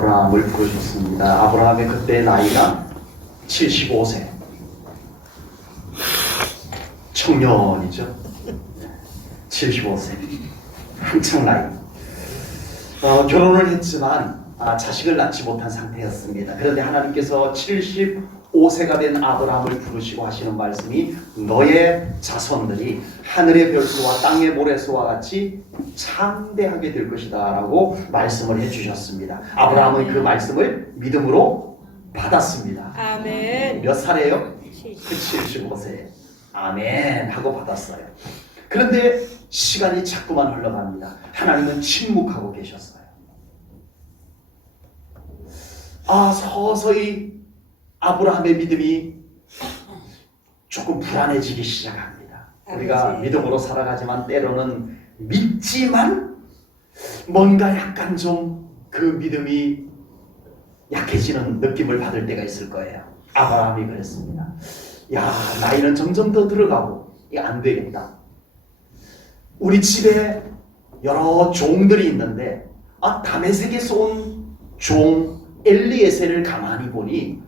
아브라함을 부르셨습니다. 아브라함의 그때 나이가 75세. 청년이죠. 75세. 한창 나이. 결혼을 했지만 자식을 낳지 못한 상태였습니다. 그런데 하나님께서 75세가 된 아브라함을 부르시고 하시는 말씀이 너의 자손들이 하늘의 별수와 땅의 모래수와 같이 창대하게 될 것이다 라고 말씀을 해주셨습니다. 아브라함은 그 말씀을 믿음으로 받았습니다. 아멘. 몇 살이에요? 75세. 아멘 하고 받았어요. 그런데 시간이 자꾸만 흘러갑니다. 하나님은 침묵하고 계셨어요. 서서히 아브라함의 믿음이 조금 불안해지기 시작합니다. 우리가 믿음으로 살아가지만 때로는 믿지만 뭔가 약간 좀 그 믿음이 약해지는 느낌을 받을 때가 있을 거예요. 아브라함이 그랬습니다. 나이는 점점 더 들어가고 이게 안 되겠다. 우리 집에 여러 종들이 있는데 다메섹에서 온 종 엘리에셀을 가만히 보니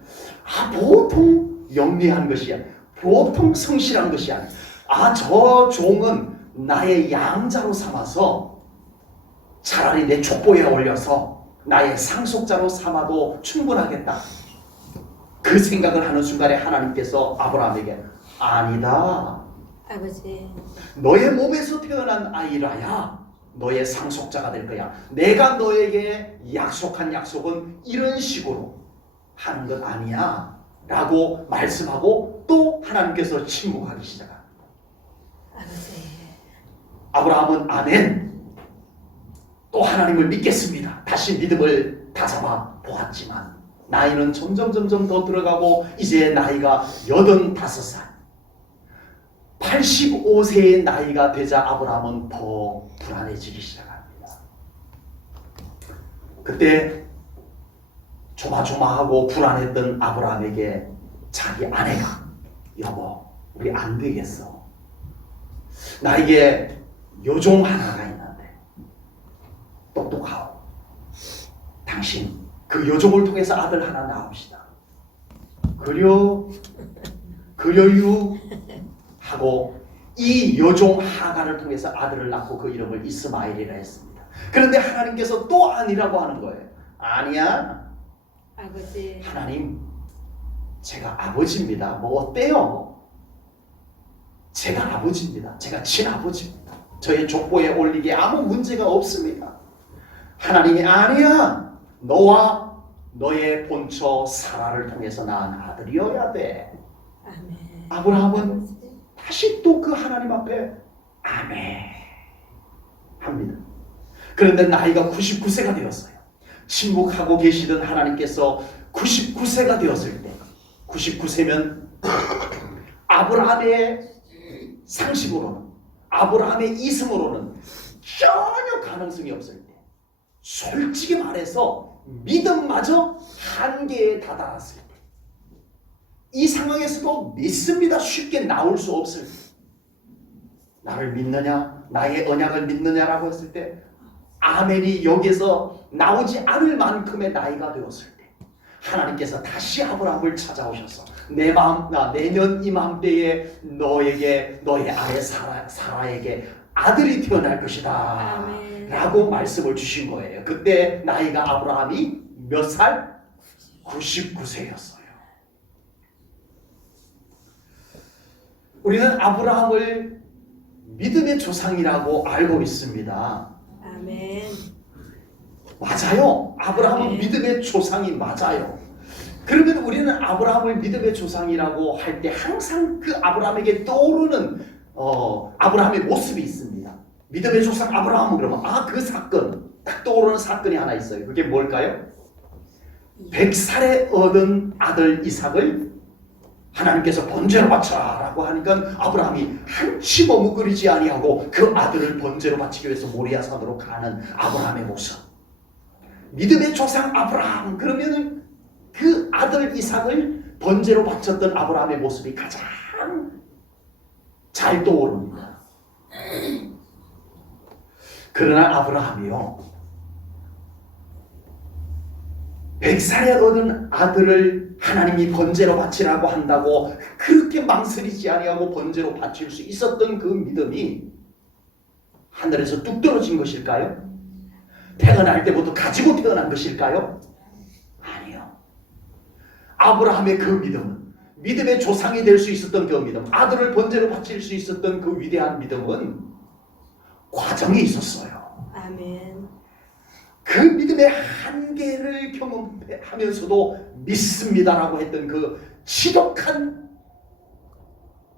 보통 영리한 것이야. 보통 성실한 것이야. 저 종은 나의 양자로 삼아서 차라리 내 족보에 올려서 나의 상속자로 삼아도 충분하겠다. 그 생각을 하는 순간에 하나님께서 아브라함에게 아니다. 아버지. 너의 몸에서 태어난 아이라야 너의 상속자가 될 거야. 내가 너에게 약속한 약속은 이런 식으로 하는 것 아니야 라고 말씀하고 또 하나님께서 침묵하기 시작합니다. 아버지. 아브라함은 아멘, 또 하나님을 믿겠습니다. 다시 믿음을 다잡아 보았지만 나이는 점점 더 들어가고 이제 나이가 85살, 85세의 나이가 되자 아브라함은 더 불안해지기 시작합니다. 그때 조마조마하고 불안했던 아브라함에게 자기 아내가 여보, 우리 안 되겠어. 나에게 여종 하나가 있는데 똑똑하고 당신 그 여종을 통해서 아들 하나 낳읍시다. 그려유 하고 이 여종 하가를 통해서 아들을 낳고 그 이름을 이스마엘이라 했습니다. 그런데 하나님께서 또 아니라고 하는 거예요. 아니야. 아버지. 하나님, 제가 아버지입니다. 뭐 어때요? 제가 아버지입니다. 제가 친아버지입니다. 저의 족보에 올리기에 아무 문제가 없습니다. 하나님이 아니야. 너와 너의 본처 사라를 통해서 낳은 아들이어야 돼. 아멘. 아브라함은 다시 또 그 하나님 앞에 아멘 합니다. 그런데 나이가 99세가 되었어요. 침묵하고 계시던 하나님께서 99세가 되었을 때, 99세면 아브라함의 상식으로는, 아브라함의 이성으로는 전혀 가능성이 없을 때, 솔직히 말해서 믿음마저 한계에 다다랐을 때, 이 상황에서도 믿습니다 쉽게 나올 수 없을 때, 나를 믿느냐, 나의 언약을 믿느냐라고 했을 때 아멘이 여기에서 나오지 않을 만큼의 나이가 되었을 때 하나님께서 다시 아브라함을 찾아오셔서 내년 이맘때에 너에게 너의 아내 사라에게 아들이 태어날 것이다 아멘. 라고 말씀을 주신 거예요. 그때 나이가 아브라함이 몇 살? 99세였어요. 우리는 아브라함을 믿음의 조상이라고 알고 있습니다. 아멘. 맞아요. 아브라함은 네. 믿음의 조상이 맞아요. 그러면 우리는 아브라함을 믿음의 조상이라고 할 때 항상 그 아브라함에게 떠오르는 아브라함의 모습이 있습니다. 믿음의 조상 아브라함은 그러면 그 사건, 딱 떠오르는 사건이 하나 있어요. 그게 뭘까요? 100살에 얻은 아들 이삭을 하나님께서 번제로 바쳐라 라고 하니까 아브라함이 한치 머뭇거리지 아니하고 그 아들을 번제로 바치기 위해서 모리아 산으로 가는 아브라함의 모습. 믿음의 조상 아브라함, 그러면 그 아들 이삭을 번제로 바쳤던 아브라함의 모습이 가장 잘 떠오릅니다. 그러나 아브라함이요, 100살에 얻은 아들을 하나님이 번제로 바치라고 한다고 그렇게 망설이지 아니하고 번제로 바칠 수 있었던 그 믿음이 하늘에서 뚝 떨어진 것일까요? 태어날 때부터 가지고 태어난 것일까요? 아니요. 아브라함의 그 믿음은, 믿음의 조상이 될 수 있었던 그 믿음, 아들을 번제로 바칠 수 있었던 그 위대한 믿음은 과정이 있었어요. 아멘. 그 믿음의 한계를 경험하면서도 믿습니다라고 했던 그 지독한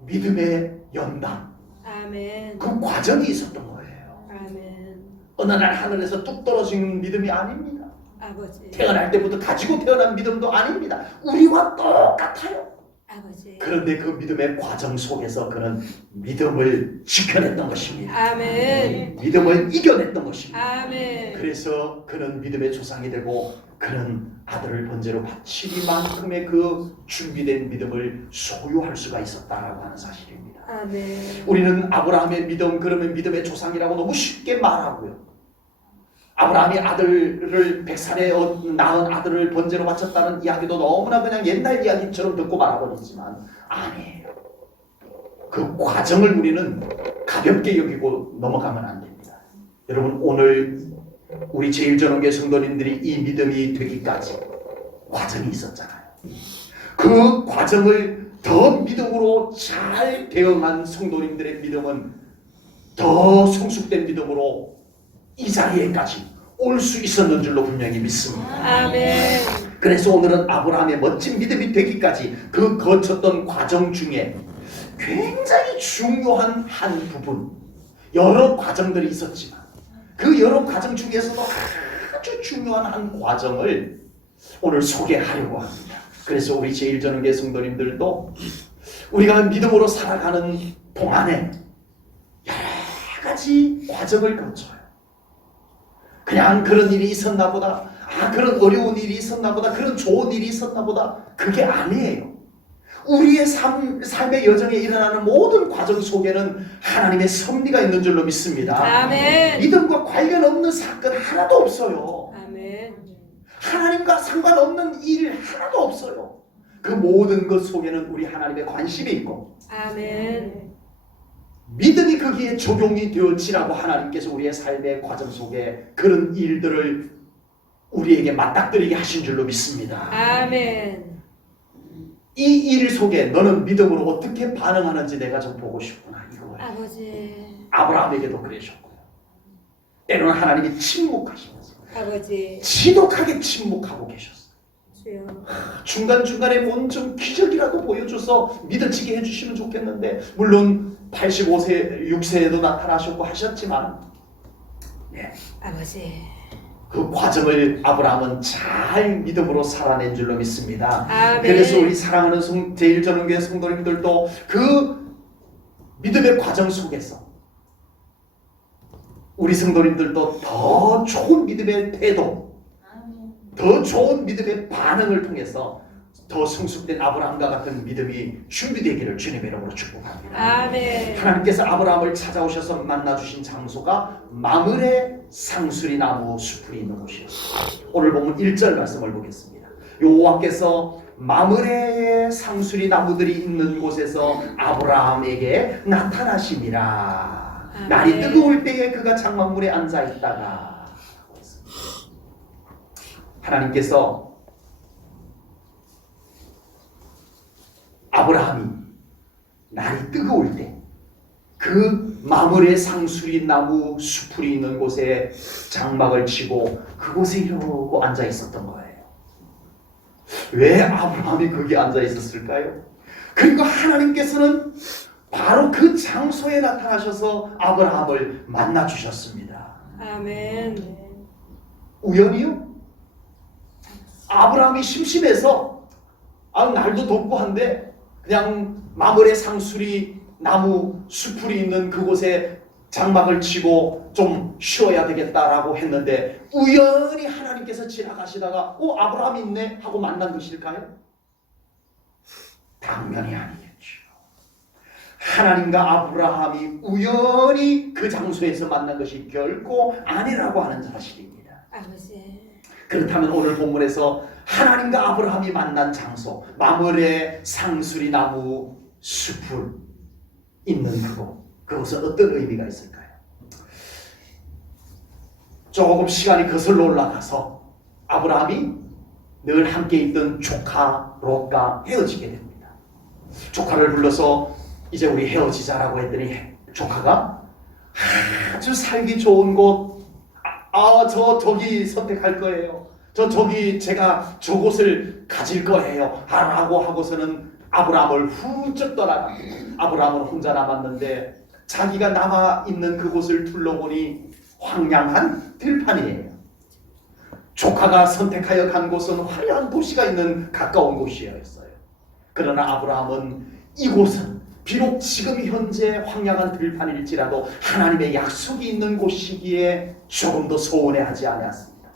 믿음의 연단, 아멘. 그 과정이 있었던 거예요. 아멘. 어느 날 하늘에서 뚝 떨어진 믿음이 아닙니다. 아버지. 태어날 때부터 가지고 태어난 믿음도 아닙니다. 우리와 똑같아요. 아버지. 그런데 그 믿음의 과정 속에서 그는 믿음을 지켜냈던 것입니다. 아멘. 믿음을 이겨냈던 것입니다. 아멘. 그래서 그는 믿음의 조상이 되고 그는 아들을 번제로 바치리만큼의 그 준비된 믿음을 소유할 수가 있었다라고 하는 사실입니다. 아멘. 우리는 아브라함의 믿음, 그러면 믿음의 조상이라고 너무 쉽게 말하고요. 아브라함이 아들을 100살에 낳은 아들을 번제로 바쳤다는 이야기도 너무나 그냥 옛날 이야기처럼 듣고 말아버리지만 아니에요. 그 과정을 우리는 가볍게 여기고 넘어가면 안 됩니다. 여러분, 오늘 우리 제일전원교회 성도님들이 이 믿음이 되기까지 과정이 있었잖아요. 그 과정을 더 믿음으로 잘 대응한 성도님들의 믿음은 더 성숙된 믿음으로 이 자리에까지 올 수 있었는 줄로 분명히 믿습니다. 아멘. 그래서 오늘은 아브라함의 멋진 믿음이 되기까지 그 거쳤던 과정 중에 굉장히 중요한 한 부분, 여러 과정들이 있었지만 그 여러 과정 중에서도 아주 중요한 한 과정을 오늘 소개하려고 합니다. 그래서 우리 제일전원교회 성도님들도 우리가 믿음으로 살아가는 동안에 여러 가지 과정을 거쳐요. 그냥 그런 일이 있었나 보다, 그런 어려운 일이 있었나 보다, 그런 좋은 일이 있었나 보다, 그게 아니에요. 우리의 삶의 여정에 일어나는 모든 과정 속에는 하나님의 섭리가 있는 줄로 믿습니다. 아멘. 믿음과 관련 없는 사건 하나도 없어요. 아멘. 하나님과 상관없는 일 하나도 없어요. 그 모든 것 속에는 우리 하나님의 관심이 있고 아멘. 믿음이 거기에 적용이 되어지라고 하나님께서 우리의 삶의 과정 속에 그런 일들을 우리에게 맞닥뜨리게 하신 줄로 믿습니다. 아멘. 이 일 속에 너는 믿음으로 어떻게 반응하는지 내가 좀 보고 싶구나, 이거예요. 아버지. 아브라함에게도 그러셨고요. 때로는 하나님이 침묵하시면서 아버지. 지독하게 침묵하고 계셨어요. 주여. 중간중간에 뭔 좀 기적이라도 보여줘서 믿어지게 해주시면 좋겠는데, 물론 85세, 6세에도 나타나셨고 하셨지만 아버지. 그 과정을 아브라함은 잘 믿음으로 살아낸 줄로 믿습니다. 아멘. 그래서 우리 사랑하는 제일전원교회 성도님들도 그 믿음의 과정 속에서 우리 성도님들도 더 좋은 믿음의 태도, 더 좋은 믿음의 반응을 통해서 더 성숙된 아브라함과 같은 믿음이 준비되기를 주님의 이름으로 축복합니다. 아멘. 하나님께서 아브라함을 찾아오셔서 만나주신 장소가 마므레 상수리 나무 숲이 있는 곳이었습니다. 오늘 보면 1절 말씀을 보겠습니다. 여호와께서 마므레의 상수리 나무들이 있는 곳에서 아브라함에게 나타나심이라. 아멘. 날이 뜨거울 때에 그가 장막물에 앉아 있다가, 하나님께서 아브라함이 날이 뜨거울 때 그 마므레 상수리 나무 수풀이 있는 곳에 장막을 치고 그곳에 이러고 앉아 있었던 거예요. 왜 아브라함이 거기 앉아 있었을까요? 그리고 하나님께서는 바로 그 장소에 나타나셔서 아브라함을 만나 주셨습니다. 아멘. 우연이요? 아브라함이 심심해서 날도 덥고 한데 그냥 마므레 상수리 나무 수풀이 있는 그곳에 장막을 치고 좀 쉬어야 되겠다라고 했는데 우연히 하나님께서 지나가시다가 아브라함이 있네 하고 만난 것일까요? 당연히 아니겠죠. 하나님과 아브라함이 우연히 그 장소에서 만난 것이 결코 아니라고 하는 사실입니다. 아버지. 그렇다면 오늘 본문에서 하나님과 아브라함이 만난 장소, 마므레 상수리 나무 숲을 있는 그곳은 어떤 의미가 있을까요? 조금 시간이 거슬러 올라가서 아브라함이 늘 함께 있던 조카 롯과 헤어지게 됩니다. 조카를 불러서 이제 우리 헤어지자라고 했더니 조카가 아주 살기 좋은 곳, 저기 선택할 거예요. 저기 제가 저곳을 가질 거예요. 라고 하고서는 아브라함을 훌쩍 떠나갑니다. 아브라함은 혼자 남았는데 자기가 남아있는 그곳을 둘러보니 황량한 들판이에요. 조카가 선택하여 간 곳은 화려한 도시가 있는 가까운 곳이었어요. 그러나 아브라함은 이곳은 비록 지금 현재 황량한 들판일지라도 하나님의 약속이 있는 곳이기에 조금 더 소원해하지 않았습니다.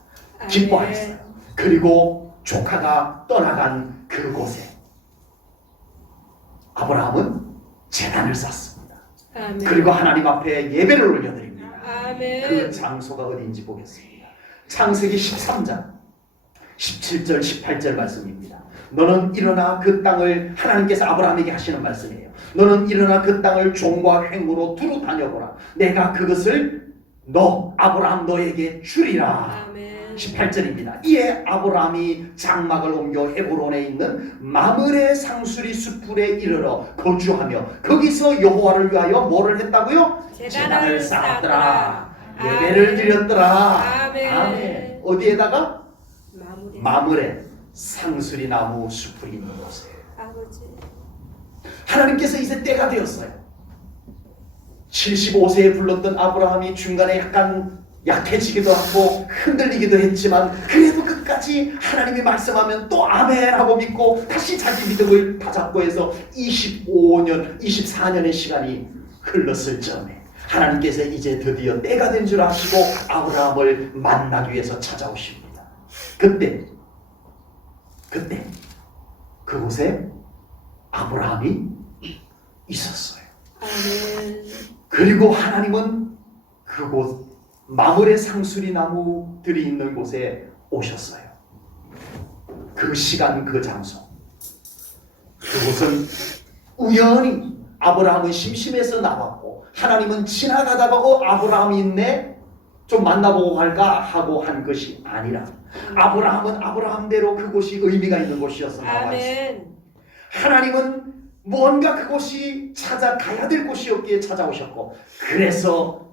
기뻐했어요. 그리고 조카가 떠나간 그곳에 아브라함은 제단을 쌓습니다. 아멘. 그리고 하나님 앞에 예배를 올려드립니다. 아멘. 그 장소가 어디인지 보겠습니다. 창세기 13장 17절 18절 말씀입니다. 너는 일어나 그 땅을, 하나님께서 아브라함에게 하시는 말씀이에요. 너는 일어나 그 땅을 종과 횡으로 두루 다녀보라. 내가 그것을 아브라함 너에게 주리라. 아멘. 18절입니다. 이에 아브라함이 장막을 옮겨 헤브론에 있는 마므레 상수리 숲에 이르러 거주하며 거기서 여호와를 위하여 뭐를 했다고요? 제단을 쌓았더라. 예배를 드렸더라. 아멘. 아멘. 어디에다가? 마무리. 마므레 상수리 나무 숲이 있는 곳에 아버지. 하나님께서 이제 때가 되었어요. 75세에 불렀던 아브라함이 중간에 약간 약해지기도 하고 흔들리기도 했지만 그래도 끝까지 하나님이 말씀하면 또 아멘 하고 믿고 다시 자기 믿음을 다잡고 해서 25년, 24년의 시간이 흘렀을 즈음에 하나님께서 이제 드디어 때가 된 줄 아시고 아브라함을 만나기 위해서 찾아오십니다. 그때 그곳에 아브라함이 있었어요. 아멘. 그리고 하나님은 그곳 마므레 상수리 나무들이 있는 곳에 오셨어요. 그 시간 그 장소 그곳은 우연히 아브라함은 심심해서 나왔고 하나님은 지나가다가 아브라함이 있네 좀 만나보고 갈까 하고 한 것이 아니라 아브라함은 아브라함대로 그곳이 의미가 있는 곳이어서 나와 있어요. 아멘. 하나님은 뭔가 그곳이 찾아가야 될 곳이었기에 찾아오셨고 그래서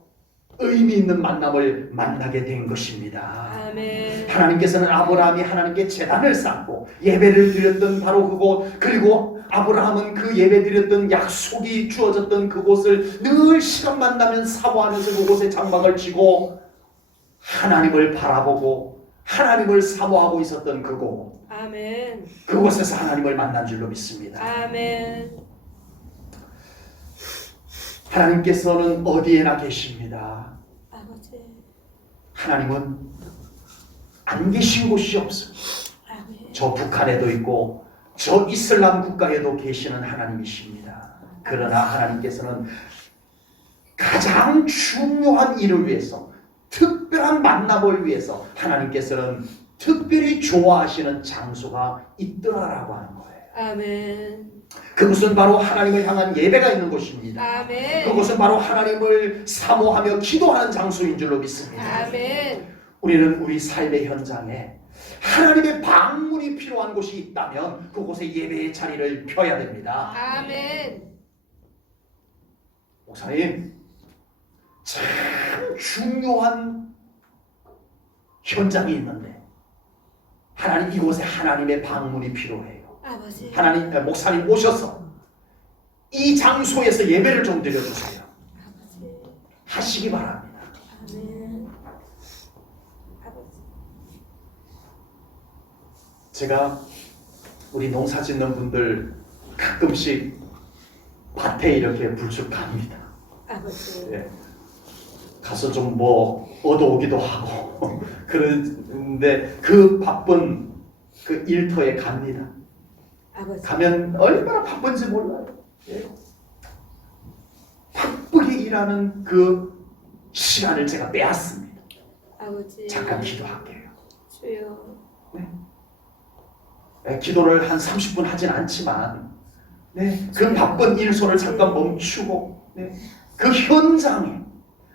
의미 있는 만남을 만나게 된 것입니다. 아멘. 하나님께서는 아브라함이 하나님께 제단을 쌓고 예배를 드렸던 바로 그곳, 그리고 아브라함은 그 예배 드렸던 약속이 주어졌던 그곳을 늘 시간만 나면 사모하면서 그곳에 장막을 치고 하나님을 바라보고 하나님을 사모하고 있었던 그곳, 아멘. 그곳에서 하나님을 만난 줄로 믿습니다. 아멘. 하나님께서는 어디에나 계십니다. 아버지. 하나님은 안 계신 곳이 없습니다. 아멘. 저 북한에도 있고 저 이슬람 국가에도 계시는 하나님이십니다. 그러나 하나님께서는 가장 중요한 일을 위해서 특별한 만남을 위해서 하나님께서는 특별히 좋아하시는 장소가 있더라라고 하는 거예요. 아멘. 그곳은 바로 하나님을 향한 예배가 있는 곳입니다. 아멘. 그곳은 바로 하나님을 사모하며 기도하는 장소인 줄로 믿습니다. 아멘. 우리는 우리 삶의 현장에 하나님의 방문이 필요한 곳이 있다면 그곳에 예배의 자리를 펴야 됩니다. 아멘. 목사님, 참 중요한 현장이 있는데 하나님 이곳에 하나님의 방문이 필요해요. 아버지. 목사님 오셔서 이 장소에서 예배를 좀 드려주세요. 아버지. 하시기 바랍니다. 아멘. 아버지. 제가 우리 농사 짓는 분들 가끔씩 밭에 이렇게 불쑥 갑니다. 아버지. 예. 가서 좀 뭐 얻어오기도 하고 그런데 그 바쁜 그 일터에 갑니다. 아버지. 가면 얼마나 바쁜지 몰라요. 예. 바쁘게 일하는 그 시간을 제가 빼앗습니다. 아버지. 잠깐 기도할게요. 주여. 기도를 한 30분 하진 않지만 그 바쁜 일소를 잠깐 멈추고 그 현장에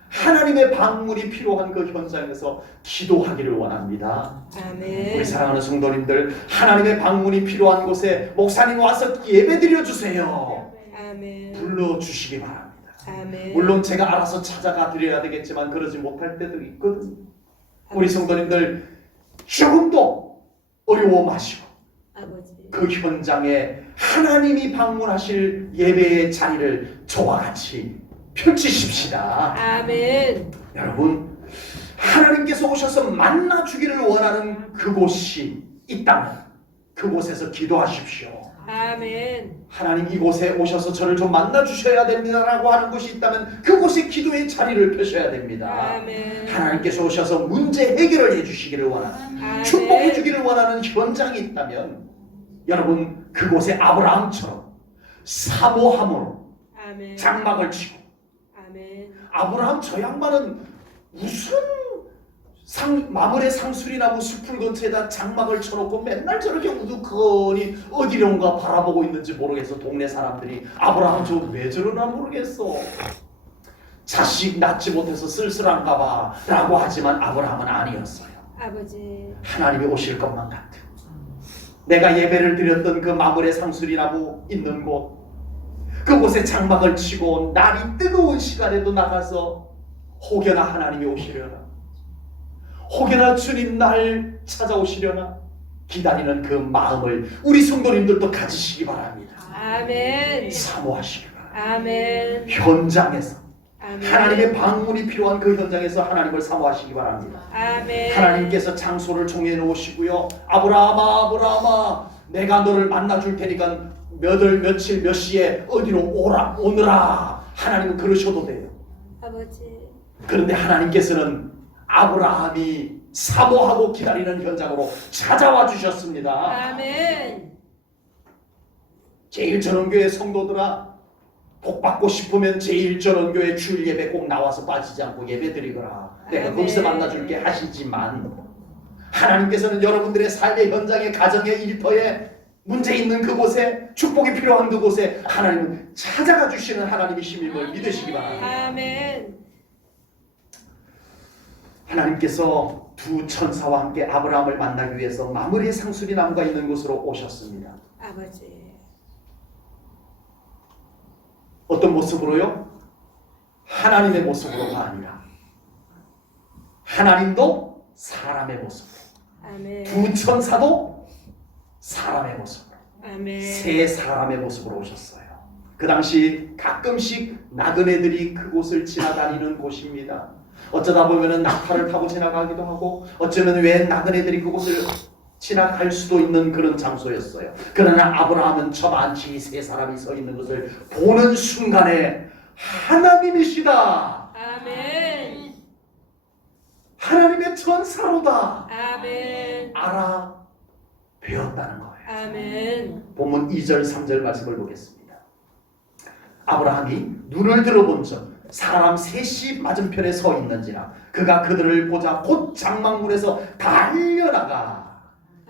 하나님의 방문이 필요한 그 현장에서 기도하기를 원합니다. 아멘. 우리 사랑하는 성도님들, 하나님의 방문이 필요한 곳에 목사님 와서 예배드려 주세요. 아멘. 불러주시기 바랍니다. 아멘. 물론 제가 알아서 찾아가 드려야 되겠지만 그러지 못할 때도 있거든요. 우리 성도님들 조금도 어려워 마시고 아버지. 그 현장에 하나님이 방문하실 예배의 자리를 저와 같이 펼치십시다. 아멘. 여러분, 하나님께서 오셔서 만나 주기를 원하는 그곳이 있다면 그곳에서 기도하십시오. 아멘. 하나님, 이곳에 오셔서 저를 좀 만나 주셔야 됩니다라고 하는 곳이 있다면 그곳에 기도의 자리를 펴셔야 됩니다. 아멘. 하나님께서 오셔서 문제 해결을 해주시기를 원하는, 아멘. 축복해 주기를 원하는 현장이 있다면 여러분, 그곳에 아브라함처럼 사모함으로 아멘. 장막을 치고, 아멘. 아브라함 저 양반은 무슨 마물의 상수리나무 숲을 근처에다 장막을 쳐놓고 맨날 저렇게 우두커니 어디론가 바라보고 있는지 모르겠어. 동네 사람들이 아브라함 저 왜 저러나 모르겠어. 자식 낳지 못해서 쓸쓸한가 봐 라고 하지만 아브라함은 아니었어요. 아버지. 하나님이 오실 것만 같은, 내가 예배를 드렸던 그 마물의 상수리나무 있는 곳, 그곳에 장막을 치고 날이 뜨거운 시간에도 나가서 혹여나 하나님이 오시려나, 혹여나 주님 날 찾아오시려나 기다리는 그 마음을 우리 성도님들도 가지시기 바랍니다. 아멘. 사모하시기 바랍니다. 아멘. 현장에서 아멘. 하나님의 방문이 필요한 그 현장에서 하나님을 사모하시기 바랍니다. 아멘. 하나님께서 장소를 정해 놓으시고요. 아브라함아, 아브라함아, 내가 너를 만나줄 테니까 몇 월 며칠 몇 시에 어디로 오느라. 하나님은 그러셔도 돼요. 아버지. 그런데 하나님께서는 아브라함이 사모하고 기다리는 현장으로 찾아와 주셨습니다. 아멘. 제일전원교회 성도들아, 복받고 싶으면 제일전원교회 주일 예배 꼭 나와서 빠지지 않고 예배 드리거라. 내가 아멘. 거기서 만나줄게 하시지만, 하나님께서는 여러분들의 삶의 현장에, 가정의 일터에, 문제 있는 그곳에, 축복이 필요한 그곳에 하나님은 찾아가 주시는 하나님이심을 믿으시기 바랍니다. 아멘. 하나님께서 두 천사와 함께 아브라함을 만나기 위해서 마므리의 상수리 나무가 있는 곳으로 오셨습니다. 아버지. 어떤 모습으로요? 하나님의 모습으로가 아니라 하나님도 사람의 모습으로, 아멘. 두 천사도 사람의 모습으로, 아멘. 세 사람의 모습으로 오셨어요. 그 당시 가끔씩 나그네들이 그곳을 지나다니는 곳입니다. 어쩌다 보면은 낙타를 타고 지나가기도 하고, 어쩌면 왜 나그네들이 그곳을 지나갈 수도 있는 그런 장소였어요. 그러나 아브라함은 저 많지 세 사람이 서 있는 것을 보는 순간에 하나님이시다, 아멘. 하나님의 천사로다 아멘. 알아 배웠다는 거예요. 아멘. 본문 2절 3절 말씀을 보겠습니다. 아브라함이 눈을 들어본 적 사람 셋이 맞은편에 서 있는지라 그가 그들을 보자 곧 장막문에서 달려나가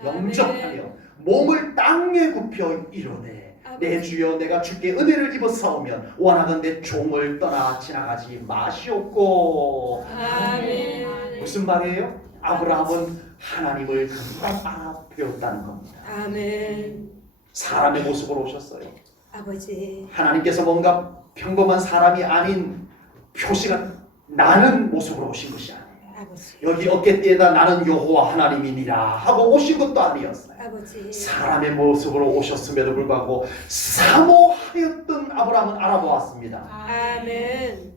영접하여 몸을 땅에 굽혀 이르되, 내 주여, 내가 주께 은혜를 입어 싸우면 원하건대 종을 떠나 지나가지 마시옵고. 아멘. 무슨 말이에요? 아브라함은 하나님을 금방 알아 배웠다는 겁니다. 아멘. 사람의 모습으로 오셨어요. 아버지. 하나님께서 뭔가 평범한 사람이 아닌 표시가 나는 모습으로 오신 것이 아니에요. 아버지. 여기 어깨띠에다 나는 여호와 하나님이니라 하고 오신 것도 아니었어요. 아버지. 사람의 모습으로 오셨음에도 불구하고 사모하였던 아브라함은 알아보았습니다. 아멘.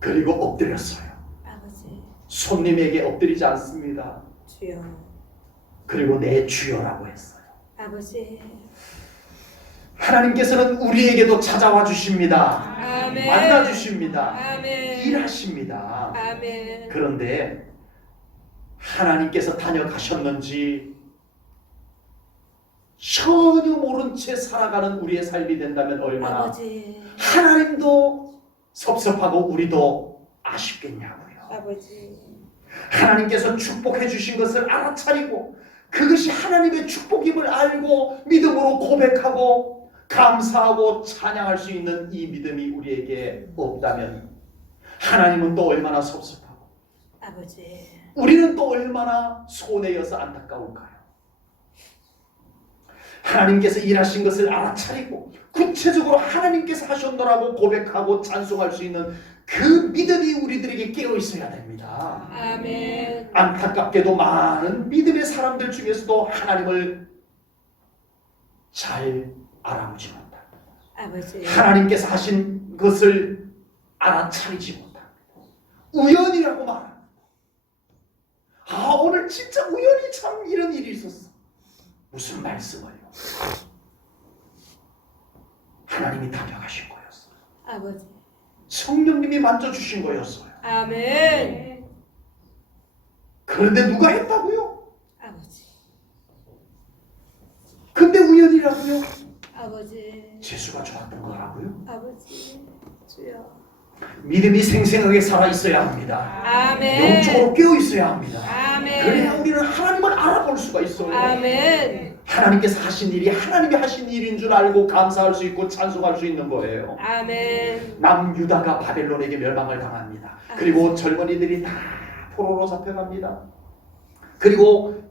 그리고 엎드렸어요. 아버지. 손님에게 엎드리지 않습니다. 주여. 그리고 내 주여라고 했어요. 아버지. 하나님께서는 우리에게도 찾아와 주십니다. 아멘. 만나 주십니다. 아멘. 일하십니다. 아멘. 그런데 하나님께서 다녀가셨는지 전혀 모른 채 살아가는 우리의 삶이 된다면 얼마나 아버지. 하나님도 섭섭하고 우리도 아쉽겠냐고요. 아버지. 하나님께서 축복해 주신 것을 알아차리고 그것이 하나님의 축복임을 알고 믿음으로 고백하고 감사하고 찬양할 수 있는 이 믿음이 우리에게 없다면 하나님은 또 얼마나 섭섭하고 아버지. 우리는 또 얼마나 손해여서 안타까울까요? 하나님께서 일하신 것을 알아차리고 구체적으로 하나님께서 하셨노라고 고백하고 찬송할 수 있는 그 믿음이 우리들에게 깨어 있어야 됩니다. 아멘. 안타깝게도 많은 믿음의 사람들 중에서도 하나님을 잘 알아보지 못합니다. 아버지. 하나님께서 하신 것을 알아차리지 못합니다. 우연이라고 말합니다. 아, 오늘 진짜 우연히 참 이런 일이 있었어. 무슨 말씀을요? 하나님이 다가가신 거였어요. 아버지. 성령님이 만져주신 거였어요. 아멘. 그런데 누가 했다고요? 아버지. 근데 우연이라고요? 아버지. 재수가 좋았던 거라고요? 아버지. 주여. 믿음이 생생하게 살아있어야 합니다. 아멘. 영적으로 깨어있어야 합니다. 아멘. 그래야 우리는 하나님을 알아볼 수가 있어요. 아멘. 하나님께서 하신 일이 하나님이 하신 일인 줄 알고 감사할 수 있고 찬송할 수 있는 거예요. 아멘. 남유다가 바벨론에게 멸망을 당합니다. 그리고 젊은이들이 다 포로로 잡혀갑니다. 그리고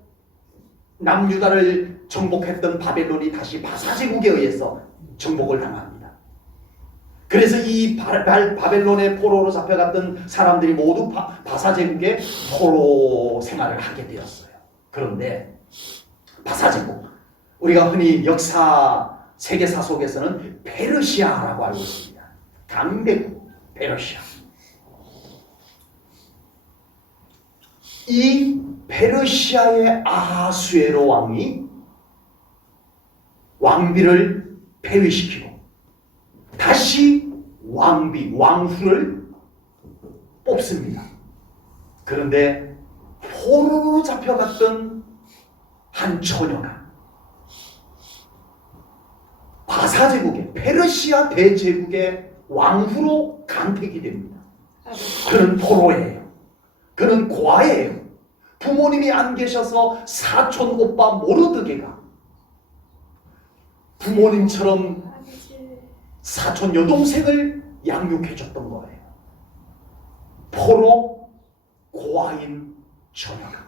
남유다를 정복했던 바벨론이 다시 바사제국에 의해서 정복을 당합니다. 그래서 이 바벨론의 포로로 잡혀갔던 사람들이 모두 바사제국의 포로 생활을 하게 되었어요. 그런데 바사제국, 우리가 흔히 역사 세계사 속에서는 페르시아라고 알고 있습니다. 강대국 페르시아. 이 페르시아의 아하수에로 왕이 왕비를 폐위시키고 다시 왕후를 뽑습니다. 그런데 포로로 잡혀갔던 한 처녀가 바사제국의 페르시아 대제국의 왕후로 간택이 됩니다. 그는 포로예요. 그는 고아예요. 부모님이 안 계셔서 사촌 오빠 모르드게가 부모님처럼 사촌 여동생을 양육해줬던 거예요. 포로 고아인 처녀가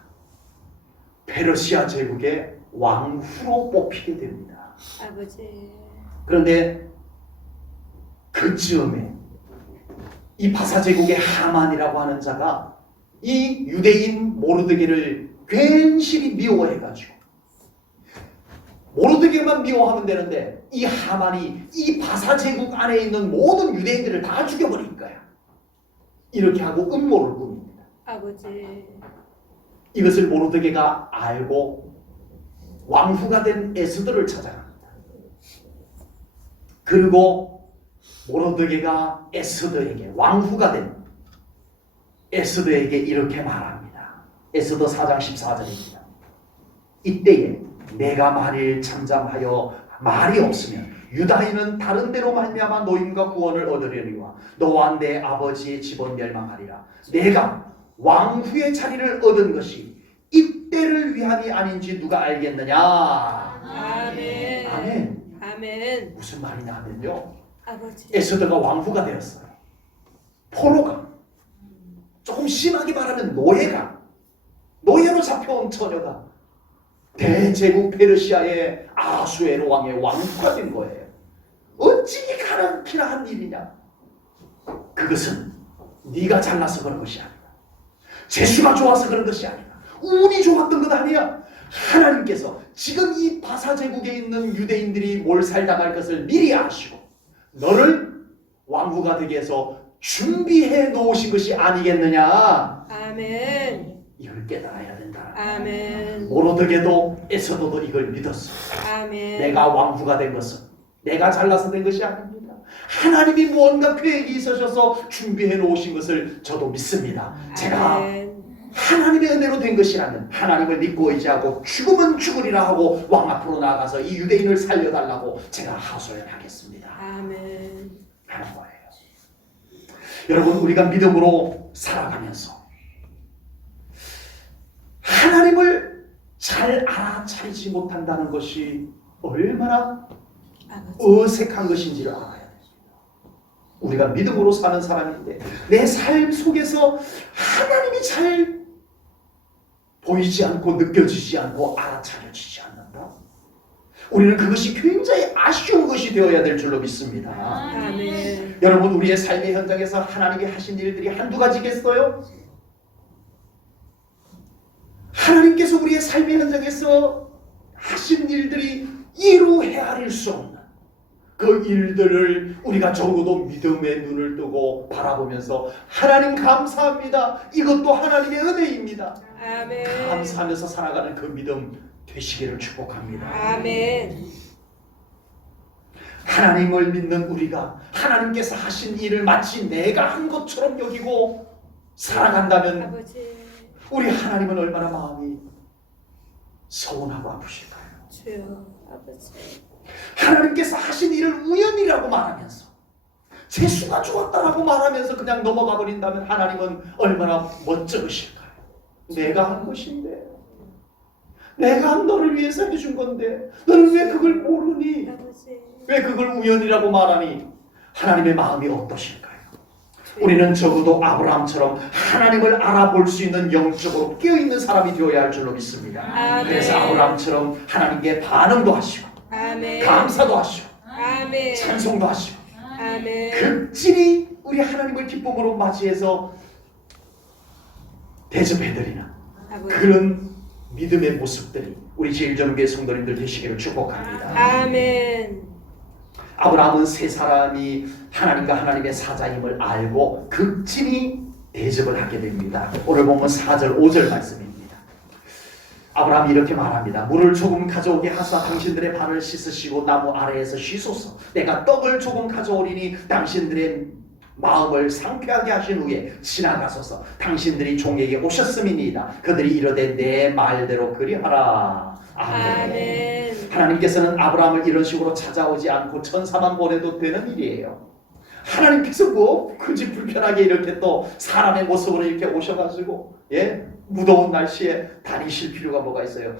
페르시아 제국의 왕후로 뽑히게 됩니다. 아버지. 그런데 그즈음에 이 바사 제국의 하만이라고 하는 자가 이 유대인 모르드게를 괜시리 미워해가지고 모르드게만 미워하면 되는데 이 하만이 이 바사 제국 안에 있는 모든 유대인들을 다 죽여버릴 거야. 이렇게 하고 음모를 꾸밉니다. 아버지. 이것을 모르드게가 알고 왕후가 된 에스더를 찾아갑니다. 그리고 모르드게가 에스더에게 왕후가 된 에스더에게 이렇게 말합니다. 에스더 4장 14절입니다. 이때에 내가 만일 잠잠하여 말이 없으면 유다인은 다른 데로 말미암아 노임과 구원을 얻으려니와 너와 내 아버지의 집은 멸망하리라. 내가 왕후의 자리를 얻은 것이 이때를 위함이 아닌지 누가 알겠느냐. 아멘. 아멘. 아멘. 무슨 말이냐 하면요, 아버지. 에스더가 왕후가 되었어요. 포로가, 조금 심하게 말하면 노예로 잡혀온 처녀가 대제국 페르시아의 아수에로 왕의 왕후가 된 거예요. 어찌 가능키나 한 일이냐? 그것은 네가 잘나서 그런 것이 아니라, 재수가 좋아서 그런 것이 아니라, 운이 좋았던 것 아니야. 하나님께서 지금 이 바사 제국에 있는 유대인들이 몰살당할 것을 미리 아시고 너를 왕후가 되게 해서 준비해 놓으신 것이 아니겠느냐. 아멘. 이걸 깨달아야 된다. 아멘. 모르드게도 에스더도 이걸 믿었어요. 아멘. 내가 왕후가 된 것은 내가 잘나서 된 것이 아닙니다. 하나님이 무언가 계획이 있으셔서 준비해 놓으신 것을 저도 믿습니다. 제가 아멘. 하나님의 은혜로 된 것이라면 하나님을 믿고 의지하고 죽으면 죽으리라 하고 왕 앞으로 나가서 이 유대인을 살려달라고 제가 하소연하겠습니다. 아멘. 하는 거예요. 여러분, 우리가 믿음으로 살아가면서 하나님을 잘 알아차리지 못한다는 것이 얼마나 아버지. 어색한 것인지를 알아야 됩니다. 우리가 믿음으로 사는 사람인데 내 삶 속에서 하나님이 잘 보이지 않고 느껴지지 않고 알아차려지지 않는다. 우리는 그것이 굉장히 아쉬운 것이 되어야 될 줄로 믿습니다. 아멘. 여러분, 우리의 삶의 현장에서 하나님이 하신 일들이 한두 가지겠어요? 하나님께서 우리의 삶의 현장에서 하신 일들이 이루 헤아릴 수 없는 그 일들을 우리가 적어도 믿음의 눈을 뜨고 바라보면서 하나님 감사합니다. 이것도 하나님의 은혜입니다. 아멘. 감사하면서 살아가는 그 믿음 되시기를 축복합니다. 아멘. 하나님을 믿는 우리가 하나님께서 하신 일을 마치 내가 한 것처럼 여기고 살아간다면 아버지. 우리 하나님은 얼마나 마음이 서운하고 아프실까요? 주여. 아버지. 하나님께서 하신 일을 우연이라고 말하면서 재수가 좋았다라고 말하면서 그냥 넘어가 버린다면 하나님은 얼마나 멋쩍으실까요? 내가 한 것인데, 내가 너를 위해서 해준 건데 너는 왜 그걸 모르니? 아버지. 왜 그걸 우연이라고 말하니? 하나님의 마음이 어떠실까요? 우리는 적어도 아브라함처럼 하나님을 알아볼 수 있는 영적으로 깨어있는 사람이 되어야 할 줄로 믿습니다. 아멘. 그래서 아브라함처럼 하나님께 반응도 하시고 아멘. 감사도 하시고 아멘. 찬송도 하시고 아멘. 극진히 우리 하나님을 기쁨으로 맞이해서 대접해드리는 아버지. 그런 믿음의 모습들이 우리 제일전교회 성도님들 되시기를 축복합니다. 아멘. 아브라함은 세 사람이 하나님과 하나님의 사자임을 알고 극진히 대접을 하게 됩니다. 오늘 보면 4절 5절 말씀입니다. 아브라함이 이렇게 말합니다. 물을 조금 가져오게 하사 당신들의 발을 씻으시고 나무 아래에서 쉬소서. 내가 떡을 조금 가져오리니 당신들의 마음을 상쾌하게 하신 후에 지나가소서. 당신들이 종에게 오셨음이니이다. 그들이 이르되 내 말대로 그리하라. 아멘. 아멘. 하나님께서는 아브라함을 이런 식으로 찾아오지 않고 천사만 보내도 되는 일이에요. 하나님께서 뭐 굳이 불편하게 이렇게 또 사람의 모습으로 이렇게 오셔가지고 무더운 날씨에 다니실 필요가 뭐가 있어요?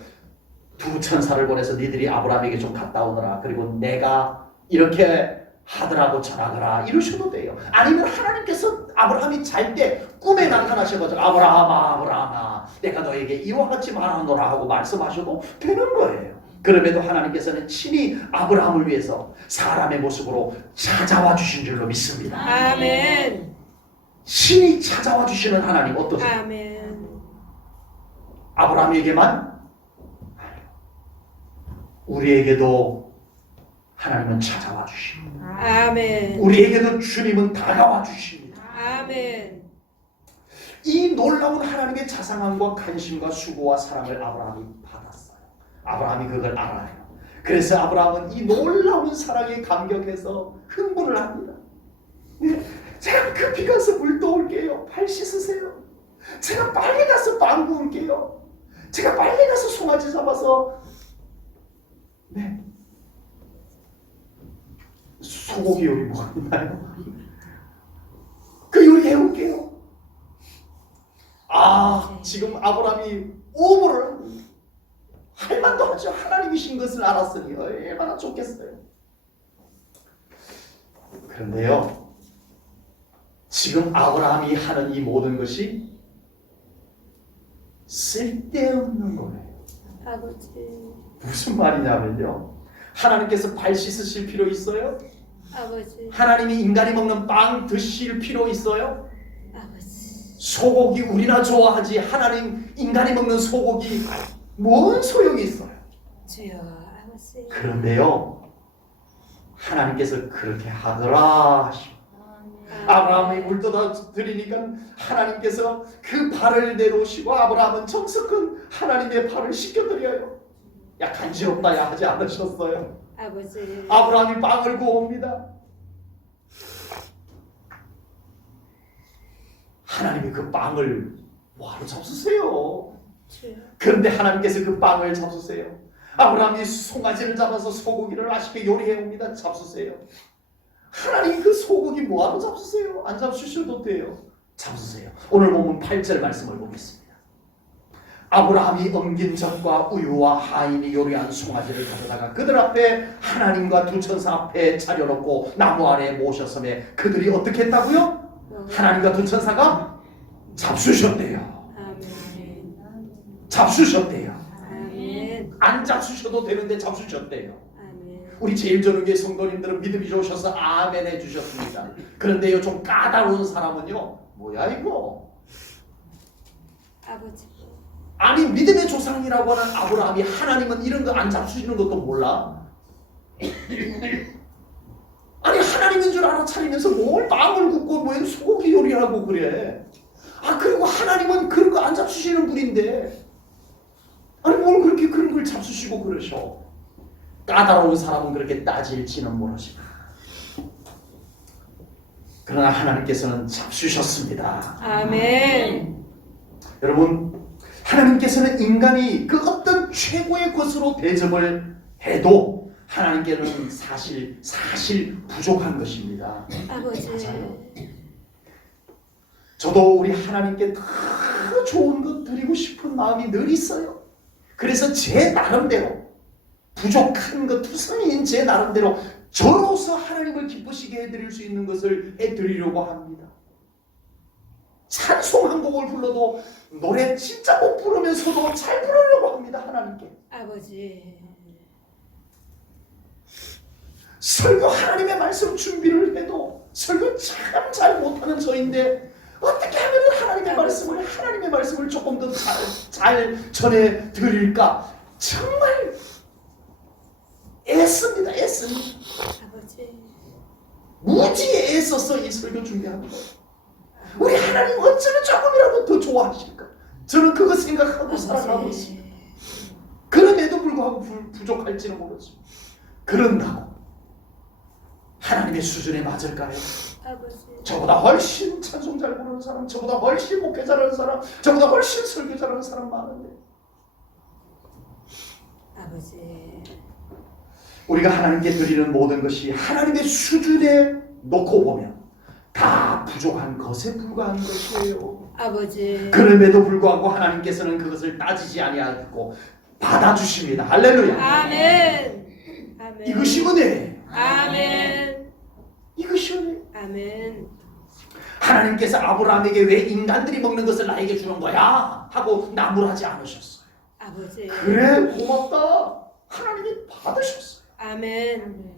두 천사를 보내서 니들이 아브라함에게 좀 갔다 오너라. 그리고 내가 이렇게 하더라고 전하거라 이러셔도 돼요. 아니면 하나님께서 아브라함이 잘 때 꿈에 나타나셔가지고 아브라함아 내가 너에게 이와 같이 말하노라 하고 말씀하셔도 되는 거예요. 그럼에도 하나님께서는 친히 아브라함을 위해서 사람의 모습으로 찾아와 주신 줄로 믿습니다. 아멘. 친히 찾아와 주시는 하나님 어떠세요? 아멘. 아브라함에게만 우리에게도 하나님은 찾아와 주십니다. 아멘. 우리에게도 주님은 다가와 주십니다. 아멘. 이 놀라운 하나님의 자상함과 관심과 수고와 사랑을 아브라함이 받았어요. 아브라함이 그걸 알아요. 그래서 아브라함은 이 놀라운 사랑에 감격해서 흥분을 합니다. 제가 급히 가서 물 떠올게요. 발 씻으세요. 제가 빨리 가서 빵 구울게요. 제가 빨리 가서 송아지 잡아서 소고기 요리 뭐 있나요? 그 요리 해올게요. 지금 아브라함이 오버를 할 만도 하죠. 하나님이신 것을 알았으니 얼마나 좋겠어요. 그런데요, 지금 아브라함이 하는 이 모든 것이 쓸데없는 거예요. 아버지. 무슨 말이냐면요, 하나님께서 발 씻으실 필요 있어요? 아버지. 하나님이 인간이 먹는 빵 드실 필요 있어요? 아버지. 소고기 우리나 좋아하지 하나님 인간이 먹는 소고기 뭔 소용이 있어요? 주여. 아버지. 그런데요, 하나님께서 그렇게 하더라 하시고 아브라함이 물 떠다 드리니까 하나님께서 그 발을 내놓으시고 아브라함은 정석은 하나님의 발을 씻겨드려요. 야 간지럽다 야 하지 않으셨어요. 아버지. 아브라함이 빵을 구워옵니다. 하나님이 그 빵을 뭐하러 잡수세요? 주여. 그런데 하나님께서 그 빵을 잡수세요. 아브라함이 송아지를 잡아서 소고기를 맛있게 요리해옵니다. 잡수세요. 하나님 그 소고기 뭐하러 잡수세요? 안 잡수셔도 돼요. 잡수세요. 오늘 보면 8절 말씀을 보겠습니다. 아브라함이 엉긴 젖과 우유와 하인이 요리한 송아지를 가져다가 그들 앞에 하나님과 두 천사 앞에 차려놓고 나무 아래에 모셨음에 그들이 어떻게 했다고요? 하나님과 두 천사가 잡수셨대요. 아멘. 잡수셨대요. 아멘. 안 잡수셔도 되는데 잡수셨대요. 아멘. 우리 제일저녁교회 성도님들은 믿음이 좋으셔서 아멘 해주셨습니다. 그런데요, 좀 까다로운 사람은요, 뭐야 이거? 아버지. 아니, 믿음의 조상이라고 하는 아브라함이 하나님은 이런 거 안 잡수시는 것도 몰라? 아니, 하나님인 줄 알아차리면서 뭘 마음을 굽고 뭐 소고기 요리하고 그래? 아, 그리고 하나님은 그런 거 안 잡수시는 분인데 아니 뭘 그렇게 그런 걸 잡수시고 그러셔? 까다로운 사람은 그렇게 따질지는 모르지만 그러나 하나님께서는 잡수셨습니다. 아멘. 여러분, 하나님께서는 인간이 그 어떤 최고의 것으로 대접을 해도 하나님께는 사실 부족한 것입니다. 아버지. 맞아요. 저도 우리 하나님께 더 좋은 것 드리고 싶은 마음이 늘 있어요. 그래서 제 나름대로 부족한 것 투성이인 제 나름대로 저로서 하나님을 기쁘시게 해드릴 수 있는 것을 해드리려고 합니다. 찬송 한 곡을 불러도 노래 진짜 못 부르면서도 잘 부르려고 합니다. 하나님께. 아버지. 설교 하나님의 말씀 준비를 해도 설교 참 잘 못하는 저인데 어떻게 하면 하나님의 말씀을 조금 더 잘 전해 드릴까 정말 애씁니다. 아버지. 무지에 애써서 이 설교 준비합니다. 우리 하나님 어쩌면 조금이라도 더 좋아하실까? 저는 그거 생각하고 살아가고 있습니다. 그럼에도 불구하고 부족할지는 모르지만 그런다고 하나님의 수준에 맞을까요? 아버지. 저보다 훨씬 찬송 잘 부르는 사람, 저보다 훨씬 목회 잘하는 사람, 저보다 훨씬 설교 잘하는 사람 많은데 아버지. 우리가 하나님께 드리는 모든 것이 하나님의 수준에 놓고 보면 다 부족한 것에 불과한 것이에요. 아버지. 그럼에도 불구하고 하나님께서는 그것을 따지지 아니하고 받아주십니다. 할렐루야. 아멘. 아멘. 이것이 은혜예요. 아멘. 이것이 은혜예요. 아멘. 하나님께서 아브라함에게 왜 인간들이 먹는 것을 나에게 주는 거야? 하고 나무라지 않으셨어요. 아버지. 그래, 고맙다. 하나님이 받으셨어요. 아멘.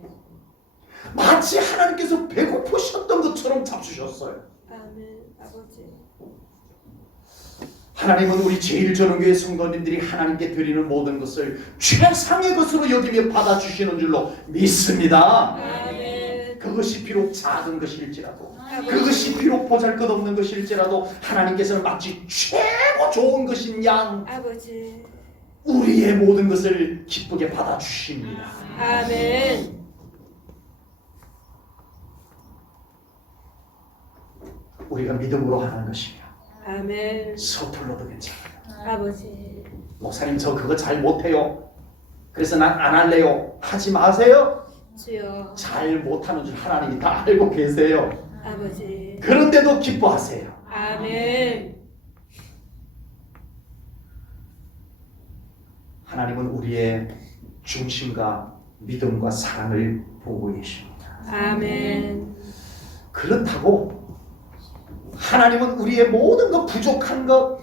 마치 하나님께서 배고프셨던 것처럼 잡수셨어요. 아멘. 아버지. 하나님은 우리 제일전원교회 성도님들이 하나님께 드리는 모든 것을 최상의 것으로 여기며 받아주시는 줄로 믿습니다. 아멘. 그것이 비록 작은 것일지라도 아버지. 그것이 비록 보잘것없는 것일지라도 하나님께서는 마치 최고 좋은 것인 양 아버지. 우리의 모든 것을 기쁘게 받아주십니다. 아멘. 우리가 믿음으로 하는 것이며 아멘. 서툴러도 괜찮아요. 아버지. 목사님 저 그거 잘 못해요. 그래서 난 안 할래요. 하지 마세요. 주여. 잘 못하는 줄 하나님이 다 알고 계세요. 아버지. 그런데도 기뻐하세요. 아멘. 하나님은 우리의 중심과 믿음과 사랑을 보고 계십니다. 아멘. 그렇다고 하나님은 우리의 모든 것 부족한 것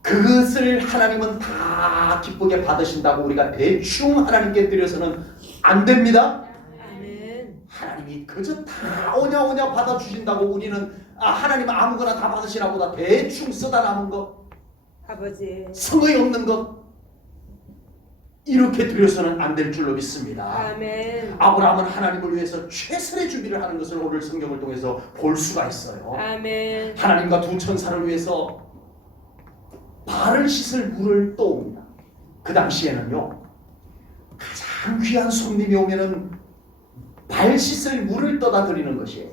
그것을 하나님은 다 기쁘게 받으신다고 우리가 대충 하나님께 드려서는 안 됩니다. 아멘. 하나님이 그저 다 오냐 받아주신다고 우리는 하나님 아무거나 다 받으시나 보다 대충 쓰다 남은 것 아버지. 성의 없는 것 이렇게 드려서는 안 될 줄로 믿습니다. 아멘. 아브라함은 하나님을 위해서 최선의 준비를 하는 것을 오늘 성경을 통해서 볼 수가 있어요. 아멘. 하나님과 두 천사를 위해서 발을 씻을 물을 떠옵니다. 그 당시에는요 가장 귀한 손님이 오면은 발 씻을 물을 떠다 드리는 것이에요.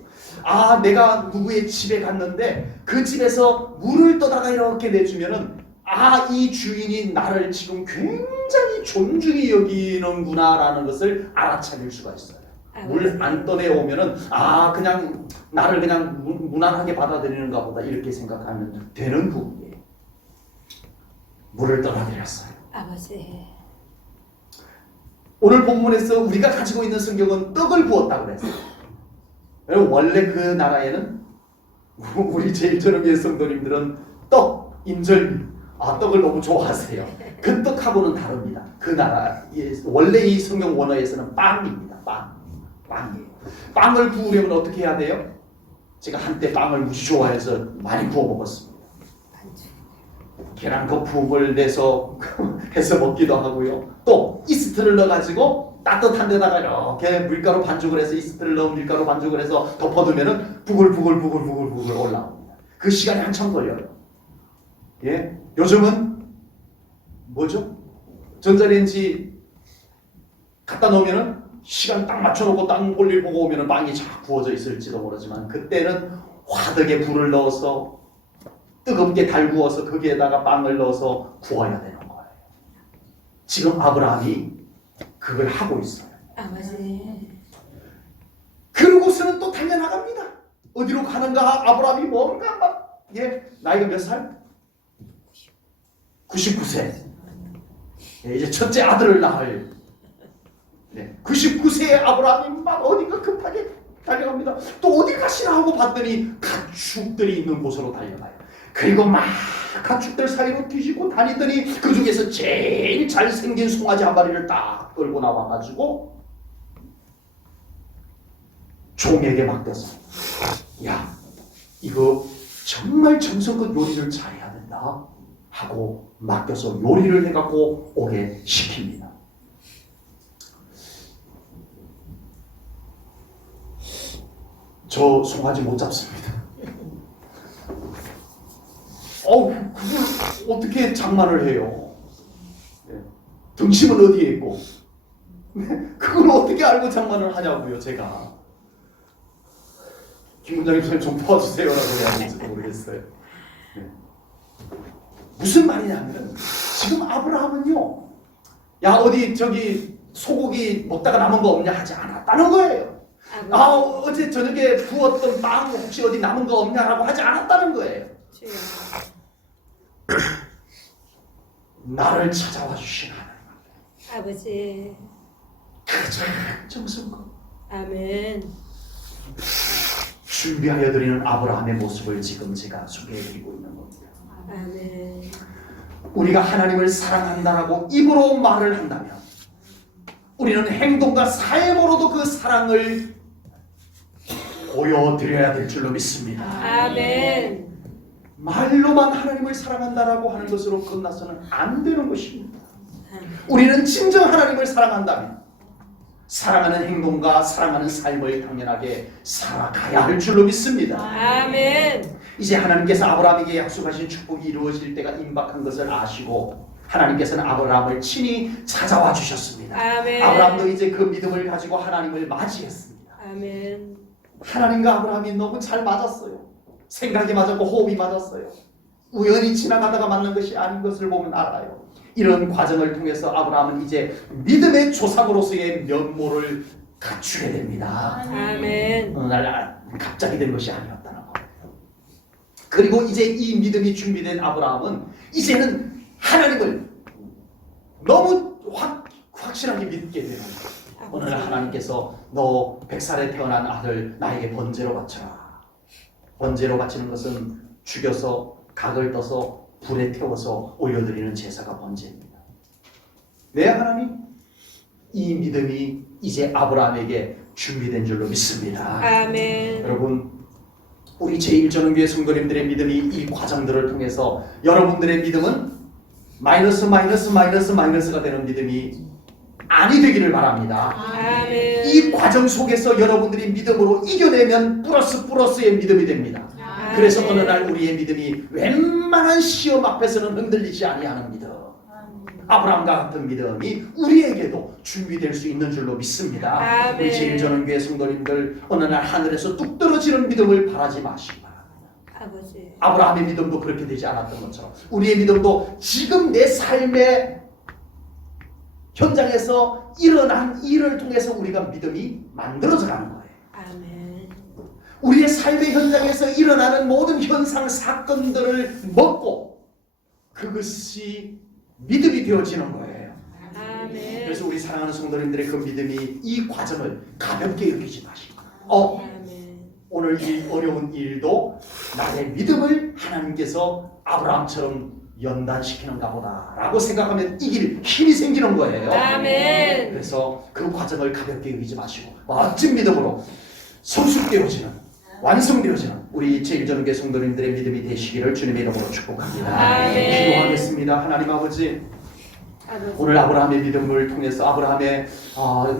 내가 누구의 집에 갔는데 그 집에서 물을 떠다가 이렇게 내주면은 이 주인이 나를 지금 굉장히 존중히 여기는구나라는 것을 알아차릴 수가 있어요. 물 안 떠내 오면은 그냥 나를 그냥 무난하게 받아들이는가 보다 이렇게 생각하면 되는 부분이에요. 물을 떠나드렸어요. 아버지. 오늘 본문에서 우리가 가지고 있는 성경은 떡을 부었다고 그랬어요. 원래 그 나라에는 우리 제일저녁의 성도님들은 떡, 인절미, 떡을 너무 좋아하세요. 그 떡하고는 다릅니다. 그 나라 원래 이 성경 원어에서는 빵입니다. 빵이에요. 빵을 구우려면 어떻게 해야 돼요? 제가 한때 빵을 무지 좋아해서 많이 구워 먹었습니다. 계란 거품을 내서 해서 먹기도 하고요. 또 이스트를 넣어가지고 따뜻한 데다가 이렇게 밀가루 반죽을 해서 이스트를 넣은 밀가루 반죽을 해서 덮어두면은 부글부글 올라옵니다. 그 시간이 한참 걸려요. 예, 요즘은 뭐죠? 전자레인지 갖다 놓으면은 시간 딱 맞춰놓고 딱 볼일 보고 오면은 빵이 잘 구워져 있을지도 모르지만 그때는 화덕에 불을 넣어서 뜨겁게 달구어서 거기에다가 빵을 넣어서 구워야 되는 거예요. 지금 아브라함이 그걸 하고 있어요. 아버지. 그러고서는 또 달려나갑니다. 어디로 가는가? 아브라함이 뭔가 막 나이가 몇 살? 99세. 이제 첫째 아들을 낳을 99세의 아브라함이 막 어딘가 급하게 달려갑니다. 또 어디 가시나 하고 봤더니 가축들이 있는 곳으로 달려가요. 그리고 막 가축들 사이로 뒤지고 다니더니 그 중에서 제일 잘생긴 송아지 한 마리를 딱 끌고 나와가지고 종에게 맡겨서 야 이거 정말 정성껏 요리를 잘해야 된다 하고 맡겨서 요리를 해갖고 오게 시킵니다. 저 송아지 못 잡습니다. 그걸 어떻게 장만을 해요? 등심은 어디에 있고? 그걸 어떻게 알고 장만을 하냐고요, 제가. 김 원장님 선생님 좀 도와주세요라고 해야 될지도 모르겠어요. 무슨 말이냐면 지금 아브라함은요, 야 어디 저기 소고기 먹다가 남은 거 없냐 하지 않았다는 거예요. 어제 저녁에 구웠던 빵 혹시 어디 남은 거 없냐라고 하지 않았다는 거예요. 나를 찾아와 주신 하나님 아버지. 가장 정성껏 아멘. 준비하여 드리는 아브라함의 모습을 지금 제가 소개해드리고 있는 겁니다. 아멘. 우리가 하나님을 사랑한다라고 입으로 말을 한다면 우리는 행동과 삶으로도 그 사랑을 보여드려야 될 줄로 믿습니다. 아멘. 말로만 하나님을 사랑한다라고 하는 것으로 끝나서는 안 되는 것입니다. 우리는 진정 하나님을 사랑한다면 사랑하는 행동과 사랑하는 삶을 당연하게 살아가야 할 줄로 믿습니다. 아멘. 이제 하나님께서 아브라함에게 약속하신 축복이 이루어질 때가 임박한 것을 아시고 하나님께서는 아브라함을 친히 찾아와 주셨습니다. 아멘. 아브라함도 이제 그 믿음을 가지고 하나님을 맞이했습니다. 아멘. 하나님과 아브라함이 너무 잘 맞았어요. 생각이 맞았고 호흡이 맞았어요. 우연히 지나가다가 만난 것이 아닌 것을 보면 알아요. 이런 과정을 통해서 아브라함은 이제 믿음의 조상으로서의 면모를 갖추게 됩니다. 아멘. 어느 날 갑자기 된 것이 아니었다는 거예요. 그리고 이제 이 믿음이 준비된 아브라함은 이제는 하나님을 너무 확실하게 믿게 되는 거예요. 오늘 하나님께서 너 100살에 태어난 아들 나에게 번제로 바쳐라. 번제로 바치는 것은 죽여서 각을 떠서 불에 태워서 올려드리는 제사가 번제입니다. 네, 하나님, 이 믿음이 이제 아브라함에게 준비된 줄로 믿습니다. 아멘. 여러분, 우리 제1전원교회 성도님들의 믿음이 이 과정들을 통해서 여러분들의 믿음은 마이너스가 되는 믿음이 아니 되기를 바랍니다. 아멘. 이 과정 속에서 여러분들이 믿음으로 이겨내면 플러스의 믿음이 됩니다. 그래서 어느 날 우리의 믿음이 웬만한 시험 앞에서는 흔들리지 아니하는 믿음, 아브라함과 같은 믿음이 우리에게도 준비될 수 있는 줄로 믿습니다. 아멘. 우리 제1전원교회 성도님들 어느 날 하늘에서 뚝 떨어지는 믿음을 바라지 마시기 바랍니다. 아버지. 아브라함의 믿음도 그렇게 되지 않았던 것처럼 우리의 믿음도 지금 내 삶의 현장에서 일어난 일을 통해서 우리가 믿음이 만들어져 가는 거예요. 아멘. 우리의 삶의 현장에서 일어나는 모든 현상 사건들을 먹고 그것이 믿음이 되어지는 거예요. 아멘. 그래서 우리 사랑하는 성도님들의 그 믿음이 이 과정을 가볍게 여기지 마시고 아멘. 오늘 이 어려운 일도 나의 믿음을 하나님께서 아브라함처럼 연단시키는가 보다 라고 생각하면 이길 힘이 생기는 거예요. 아멘. 그래서 그 과정을 가볍게 여기지 마시고 멋진 믿음으로 성숙되어지는 완성되어지는 우리 제1전교회 성도님들의 믿음이 되시기를 주님의 이름으로 축복합니다. 아멘. 기도하겠습니다. 하나님 아버지, 오늘 아브라함의 믿음을 통해서 아브라함의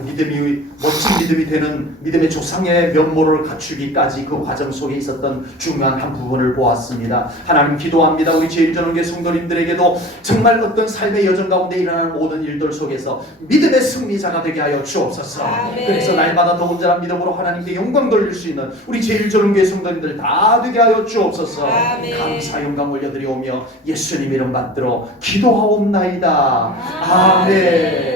믿음이 멋진 믿음이 되는 믿음의 조상의 면모를 갖추기까지 그 과정 속에 있었던 중요한 한 부분을 보았습니다. 하나님 기도합니다. 우리 제1전교회 성도님들에게도 정말 어떤 삶의 여정 가운데 일어나는 모든 일들 속에서 믿음의 승리자가 되게 하여 주옵소서. 아멘. 그래서 날마다 더 온전한 믿음으로 하나님께 영광 돌릴 수 있는 우리 제1전교회 성도님들 다 되게 하여 주옵소서. 아멘. 감사 영광 올려드리오며 예수님 이름 받들어 기도하옵나이다. 아멘.